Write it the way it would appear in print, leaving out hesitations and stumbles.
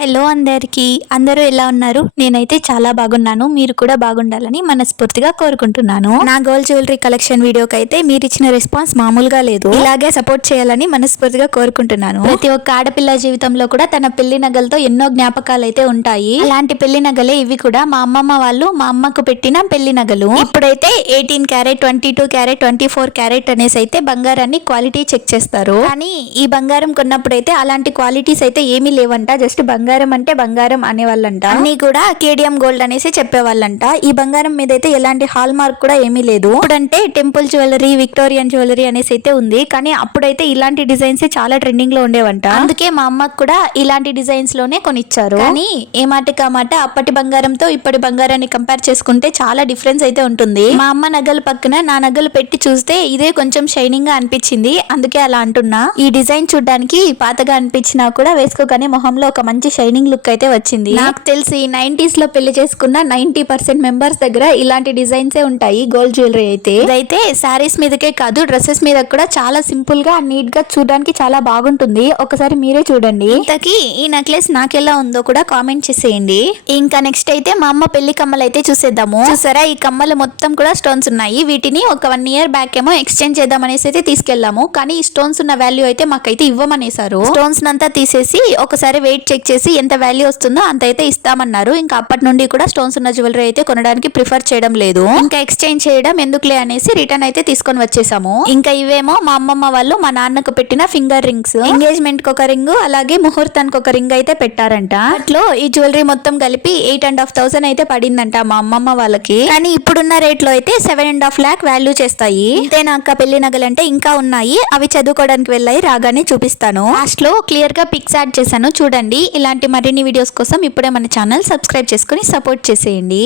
Hello అందరికీ, అందరూ ఎలా ఉన్నారు? నేనైతే చాలా బాగున్నాను. మీరు కూడా బాగుండాలని మనస్ఫూర్తిగా కోరుకుంటున్నాను. నా గోల్డ్ జ్యువెలరీ కలెక్షన్ వీడియోకి అయితే మీరు ఇచ్చిన రెస్పాన్స్ మామూలుగా లేదు. ఇలాగే సపోర్ట్ చేయాలని మనస్ఫూర్తిగా కోరుకుంటున్నాను. ప్రతి ఒక్క ఆడపిల్ల జీవితంలో కూడా తన పెళ్లి నగలతో ఎన్నో జ్ఞాపకాలు అయితే ఉంటాయి. అలాంటి పెళ్లి నగలే ఇవి కూడా. మా అమ్మమ్మ వాళ్ళు మా అమ్మకు పెట్టిన పెళ్లి నగలు. ఇప్పుడైతే 18 క్యారెట్, 22 క్యారెట్, 24 క్యారెట్ అనేసి అయితే బంగారాన్ని క్వాలిటీ చెక్ చేస్తారు. కానీ ఈ బంగారం కొన్నప్పుడైతే అలాంటి క్వాలిటీస్ అయితే ఏమీ లేవంట. జస్ట్ బంగారం అంటే బంగారం అనేవాళ్ళంట. అన్ని కూడా కేడిఎం గోల్డ్ అనేసి చెప్పేవాళ్ళంట. ఈ బంగారం మీద అయితే ఎలాంటి హాల్ మార్క్ కూడా ఏమీ లేదు. ఇప్పుడంటే టెంపుల్ జ్యువెలరీ, విక్టోరియన్ జ్యువెలరీ అనేసి అయితే ఉంది. కానీ అప్పుడైతే ఇలాంటి డిజైన్స్ చాలా ట్రెండింగ్ లో ఉండేవంట. అందుకే మా అమ్మకు కూడా ఇలాంటి డిజైన్స్ లోనే కొనిచ్చారు. కానీ ఏ మాటకి ఆ మాట, అప్పటి బంగారంతో ఇప్పటి బంగారాన్ని కంపేర్ చేసుకుంటే చాలా డిఫరెన్స్ అయితే ఉంటుంది. మా అమ్మ నగల పక్కన నా నగలు పెట్టి చూస్తే ఇదే కొంచెం షైనింగ్ గా అనిపించింది. అందుకే అలా అంటున్నా. ఈ డిజైన్ చూడడానికి పాతగా అనిపించినా కూడా వేసుకోగానే మొహంలో ఒక మంచి షైనింగ్ లుక్ అయితే వచ్చింది. నాకు తెలిసి 90s లో పెళ్లి చేసుకున్న 90% మెంబర్స్ దగ్గర ఇలాంటి డిజైన్స్ ఉంటాయి గోల్డ్ జ్యువెలరీ అయితే. ఇదైతే శారీస్ మీదకే కాదు, డ్రెస్సెస్ మీద కూడా చాలా సింపుల్ గా నీట్ గా చూడడానికి చాలా బాగుంటుంది. ఒకసారి మీరే చూడండి. ఇంతకీ ఈ నెక్లెస్ నాకెలా ఉందో కూడా కామెంట్ చేసేయండి. ఇంకా నెక్స్ట్ అయితే మా అమ్మ పెళ్లి కమ్మలు అయితే చూసేద్దాము. చూసారా, ఈ కమ్మలు మొత్తం కూడా స్టోన్స్ ఉన్నాయి. వీటిని ఒక 1 ఇయర్ బ్యాక్ ఏమో ఎక్స్చేంజ్ చేద్దాం అనేసి అయితే తీసుకెళ్లాము. కానీ ఈ స్టోన్స్ ఉన్న వాల్యూ అయితే మాకైతే ఇవ్వమనేసారు. స్టోన్స్ నంతా తీసేసి ఒకసారి వెయిట్ చెక్ చేసి ఎంత వాల్యూ వస్తుందో అంత అయితే ఇస్తామన్నారు. ఇంకా అప్పటి నుండి కూడా స్టోన్స్ ఉన్న జ్యువెలరీ అయితే కొనడానికి ప్రిఫర్ చేయడం లేదు. ఇంకా ఎక్స్చేంజ్ చేయడం ఎందుకులే అనేసి రిటర్న్ అయితే తీసుకొని వచ్చేసాము. ఇంకా ఇవేమో మా అమ్మమ్మ వాళ్ళు మా నాన్నకు పెట్టిన ఫింగర్ రింగ్స్. ఎంగేజ్మెంట్ కి ఒక రింగ్, అలాగే ముహూర్తానికి ఒక రింగ్ అయితే పెట్టారంట. అట్లో ఈ జ్యువెలరీ మొత్తం కలిపి 8,500 అయితే పడిందంట మా అమ్మమ్మ వాళ్ళకి. కానీ ఇప్పుడున్న రేట్ లో అయితే 7.5 lakh వాల్యూ చేస్తాయి. అంతేనా అక్క, పెళ్లి నగలంటే ఇంకా ఉన్నాయి. అవి చదువుకోవడానికి వెళ్ళాయి, రాగానే చూపిస్తాను. లాస్ట్ లో క్లియర్ గా పిక్స్ యాడ్ చేశాను చూడండి. ఇలాంటి మరిన్ని వీడియోస్ కోసం ఇప్పుడే మన ఛానల్ సబ్స్క్రైబ్ చేసుకుని సపోర్ట్ చేసేయండి.